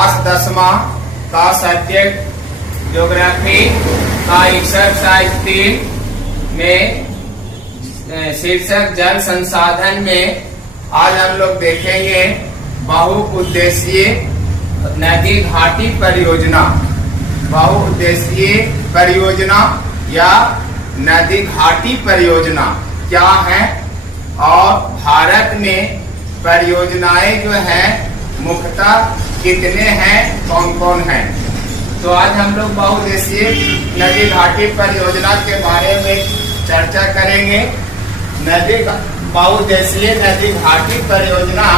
Class 10वां का subject geography का exercise 3 में शीर्षक जल संसाधन में आज हम लोग देखेंगे बहुउद्देशीय नदी घाटी परियोजना। बहुउद्देशीय परियोजना या नदी घाटी परियोजना क्या है और भारत में परियोजनाएं जो है मुख्यतः कितने हैं, कौन कौन हैं। तो आज हम लोग बहुउद्देशीय नदी घाटी परियोजना के बारे में चर्चा करेंगे। बहुउद्देशीय नदी घाटी परियोजना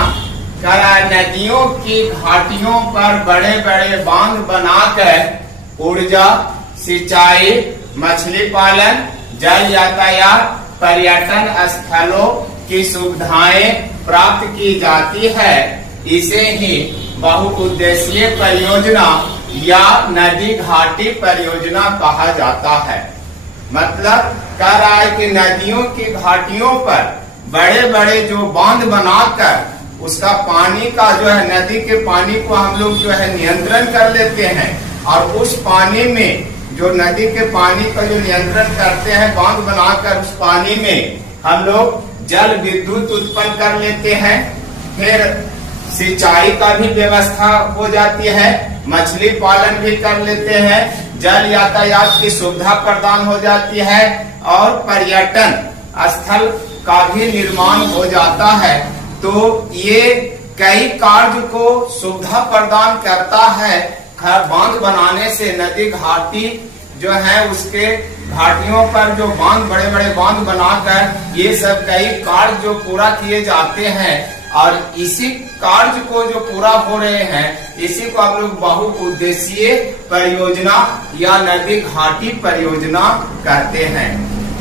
नदियों की घाटियों पर बड़े बड़े बांध बनाकर ऊर्जा, सिंचाई, मछली पालन, जल यातायात, पर्यटन स्थलों की सुविधाएं प्राप्त की जाती है। इसे ही बहुउद्देशीय परियोजना या नदी घाटी परियोजना कहा जाता है। मतलब कह रहा है कि नदियों की घाटियों पर बड़े बड़े जो बांध बनाकर उसका पानी का जो है, नदी के पानी को हम लोग जो है नियंत्रण कर लेते हैं और उस पानी में जो नदी के पानी का जो नियंत्रण करते हैं बांध बनाकर उस पानी में हम लोग जल विद्युत उत्पन्न कर लेते हैं। फिर सिंचाई का भी व्यवस्था हो जाती है, मछली पालन भी कर लेते हैं, जल यातायात की सुविधा प्रदान हो जाती है और पर्यटन स्थल का भी निर्माण हो जाता है। तो ये कई कार्य को सुविधा प्रदान करता है। बांध बनाने से नदी घाटी जो है उसके घाटियों पर जो बांध, बड़े बड़े बांध बनाकर ये सब कई कार्य जो पूरा किए जाते हैं और इसी कार्य को जो पूरा हो रहे हैं इसी को हम लोग बहुउद्देशीय परियोजना या नदी घाटी परियोजना कहते हैं।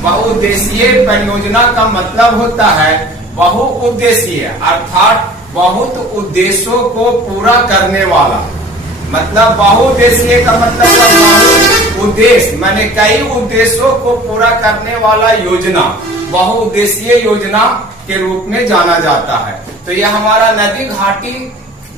बहुउद्देशीय परियोजना का मतलब होता है बहुउद्देशीय अर्थात बहुत उद्देश्यों को पूरा करने वाला। मतलब बहुउद्देशीय का मतलब उद्देश्य माने कई उद्देश्यों को पूरा करने वाला योजना बहुउद्देशीय योजना के रूप में जाना जाता है। तो यह हमारा नदी घाटी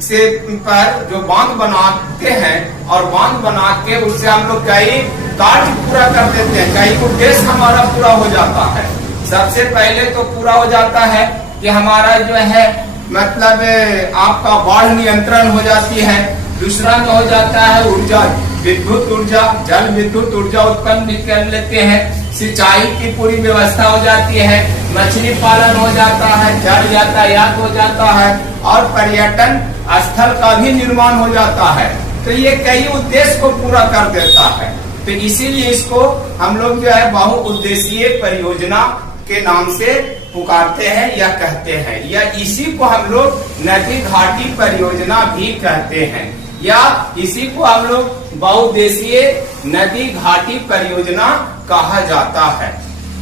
से पर जो बांध बनाते हैं और बांध बना के उससे हम लोग कई कार्य पूरा कर देते हैं, कई उद्देश्य हमारा पूरा हो जाता है। सबसे पहले तो पूरा हो जाता है कि हमारा जो है मतलब आपका बाढ़ नियंत्रण हो जाती है। दूसरा में हो जाता है ऊर्जा, विद्युत ऊर्जा, जल विद्युत ऊर्जा उत्पन्न कर लेते हैं। सिंचाई की पूरी व्यवस्था हो जाती है, मछली पालन हो जाता है, जल यातायात हो जाता है और पर्यटन स्थल का भी निर्माण हो जाता है। तो ये कई उद्देश्य को पूरा कर देता है। तो इसीलिए इसको हम लोग जो है बहुउद्देशीय परियोजना के नाम से पुकारते हैं या कहते हैं, या इसी को हम लोग नदी घाटी परियोजना भी कहते हैं, या इसी को हम लोग बहुउद्देशीय नदी घाटी परियोजना कहा जाता है।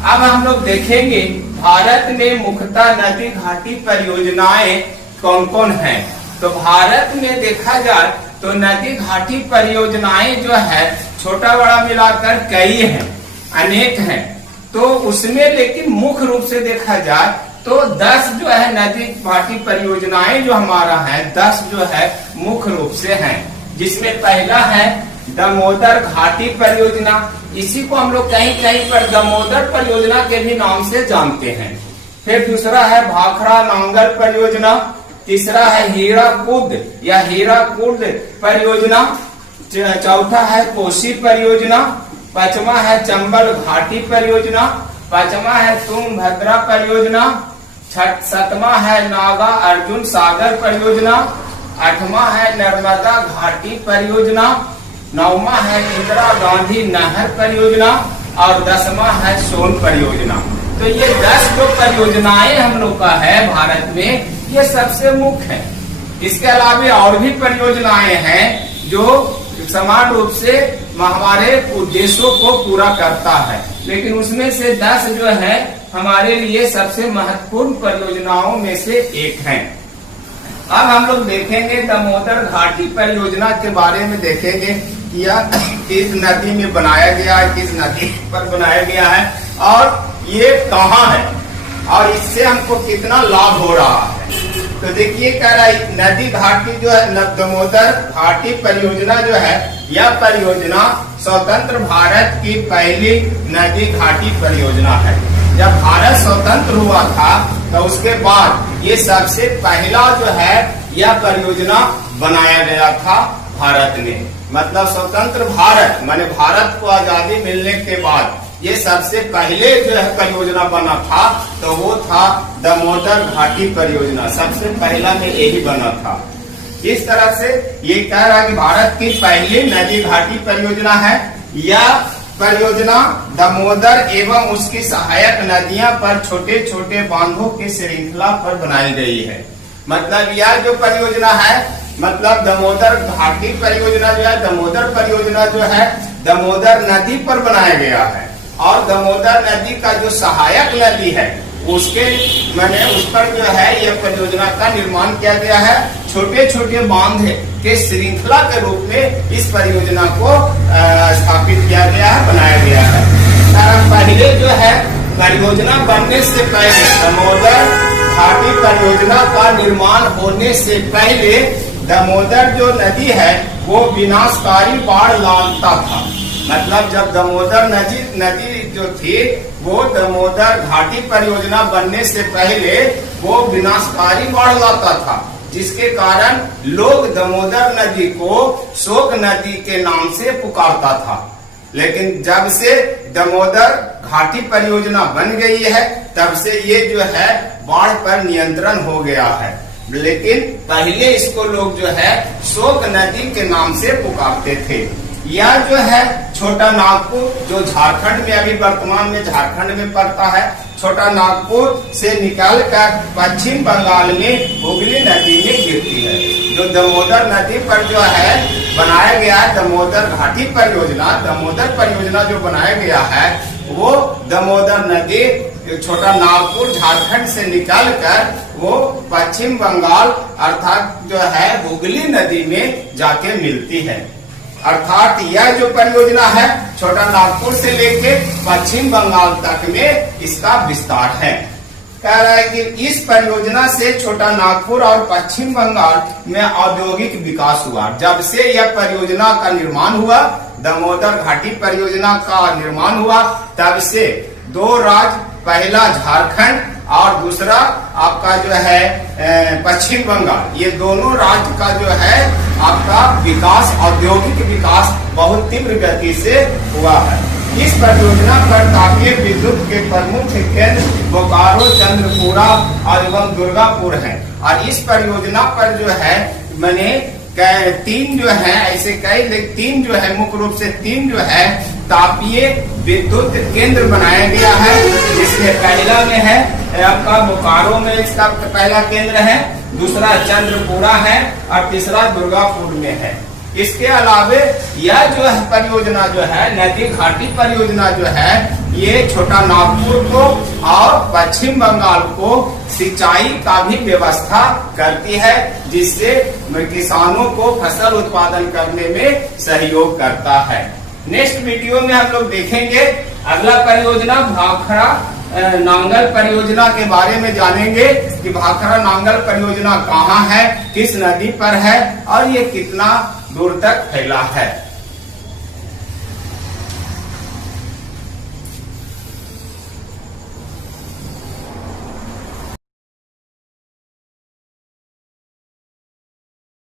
अब हम लोग देखेंगे भारत में मुख्यतः नदी घाटी परियोजनाएं कौन कौन हैं। तो भारत में देखा जाए तो नदी घाटी परियोजनाएं जो है छोटा बड़ा मिलाकर कई हैं, अनेक हैं। तो उसमें लेकिन मुख्य रूप से देखा जाए तो 10 जो है नदी घाटी परियोजनाएं जो हमारा है 10 जो है मुख्य रूप से हैं। जिसमें पहला है दामोदर घाटी परियोजना। इसी को हम लोग कहीं कहीं पर दामोदर परियोजना के भी नाम से जानते हैं। फिर दूसरा है भाखड़ा नांगल परियोजना। तीसरा है हीराकुद या हीराकुद परियोजना। चौथा है कोसी परियोजना। पांचवा है चंबल घाटी परियोजना। पांचवा है तुंगभद्रा परियोजना। सातवां है नागा अर्जुन सागर परियोजना। आठवां है नर्मदा घाटी परियोजना। नौवां है इंदिरा गांधी नहर परियोजना और 10वां है सोन परियोजना। तो ये 10 जो परियोजनाएं हम लोग का है भारत में ये सबसे मुख्य है। इसके अलावा और भी परियोजनाएं हैं जो समान रूप से हमारे उद्देश्यों को पूरा करता है, लेकिन उसमें से 10 जो है हमारे लिए सबसे महत्वपूर्ण परियोजनाओं में से एक है। अब हम लोग देखेंगे दामोदर घाटी परियोजना के बारे में देखेंगे कि यह किस नदी में बनाया गया है, किस नदी पर बनाया गया है और ये कहाँ है और इससे हमको कितना लाभ हो रहा है। तो देखिए कह रहा है नदी घाटी जो है दामोदर घाटी परियोजना जो है, यह परियोजना स्वतंत्र भारत की पहली नदी घाटी परियोजना है। जब भारत स्वतंत्र हुआ था तो उसके बाद ये सबसे पहला जो है यह परियोजना बनाया गया था भारत में। मतलब स्वतंत्र भारत माने भारत को आजादी मिलने के बाद ये सबसे पहले जो है परियोजना बना था, तो वो था दामोदर घाटी परियोजना। सबसे पहला में यही बना था। इस तरह से ये कह रहा है कि भारत की पहली नदी घाटी परियोजना है। यह परियोजना दामोदर एवं उसकी सहायक नदियां पर छोटे छोटे बांधों की श्रृंखला पर बनाई गई है। मतलब यह जो परियोजना है, मतलब दामोदर घाटी परियोजना जो है, दामोदर परियोजना जो है दामोदर नदी पर बनाया गया है। और दामोदर नदी का जो सहायक नदी है उसके मैंने उस पर जो है यह परियोजना का निर्माण किया गया है। छोटे छोटे बांध के श्रृंखला के रूप में इस परियोजना को स्थापित किया गया है, बनाया गया है। पहले जो है परियोजना बनने से पहले, दामोदर घाटी परियोजना का निर्माण होने से पहले दामोदर जो नदी है वो विनाशकारी बाढ़ लाता था। मतलब जब दामोदर नदी जो थी वो दामोदर घाटी परियोजना बनने से पहले वो विनाशकारी बाढ़ लाता था, जिसके कारण लोग दामोदर नदी को शोक नदी के नाम से पुकारता था। लेकिन जब से दामोदर घाटी परियोजना बन गई है तब से ये जो है बाढ़ पर नियंत्रण हो गया है। लेकिन पहले इसको लोग जो है शोक नदी के नाम से पुकारते थे। यह जो है छोटा नागपुर जो झारखंड में अभी वर्तमान में झारखंड में पड़ता है, छोटा नागपुर से निकालकर पश्चिम बंगाल में हुगली नदी में गिरती है। जो दामोदर नदी पर जो है बनाया गया है दामोदर घाटी परियोजना, दामोदर परियोजना जो बनाया गया है वो दामोदर नदी छोटा नागपुर झारखंड से निकालकर वो पश्चिम बंगाल अर्थात जो है हुगली नदी में जाके मिलती है। अर्थात यह जो परियोजना है छोटा नागपुर से लेके पश्चिम बंगाल तक में इसका विस्तार है। कह रहा है कि इस परियोजना से छोटा नागपुर और पश्चिम बंगाल में औद्योगिक विकास हुआ। जब से यह परियोजना का निर्माण हुआ, दामोदर घाटी परियोजना का निर्माण हुआ, तब से दो राज्य, पहला झारखंड और दूसरा आपका जो है पश्चिम बंगाल, ये दोनों राज्य का जो है आपका विकास, औद्योगिक विकास बहुत तीव्र गति से हुआ है। इस परियोजना पर तापीय विद्युत के प्रमुख केंद्र बोकारो, चंद्रपुरा और एवं दुर्गापुर हैं। और इस परियोजना पर जो है मैंने तीन जो है ऐसे कई तीन जो है मुख्य रूप से तीन जो है तापीय विद्युत केंद्र बनाया गया है। जिसमें पहला में है आपका बोकारो में इसका पहला केंद्र है, दूसरा चंद्रपुरा है और तीसरा दुर्गापुर में है। इसके अलावे यह जो है परियोजना जो है नदी घाटी परियोजना जो है ये छोटा नागपुर को और पश्चिम बंगाल को सिंचाई का भी व्यवस्था करती है, जिससे किसानों को फसल उत्पादन करने में सहयोग करता है। नेक्स्ट वीडियो में हम लोग देखेंगे अगला परियोजना भाखड़ा नांगल परियोजना के बारे में जानेंगे कि भाखड़ा नांगल परियोजना कहाँ है, किस नदी पर है और ये कितना दूर तक फैला है।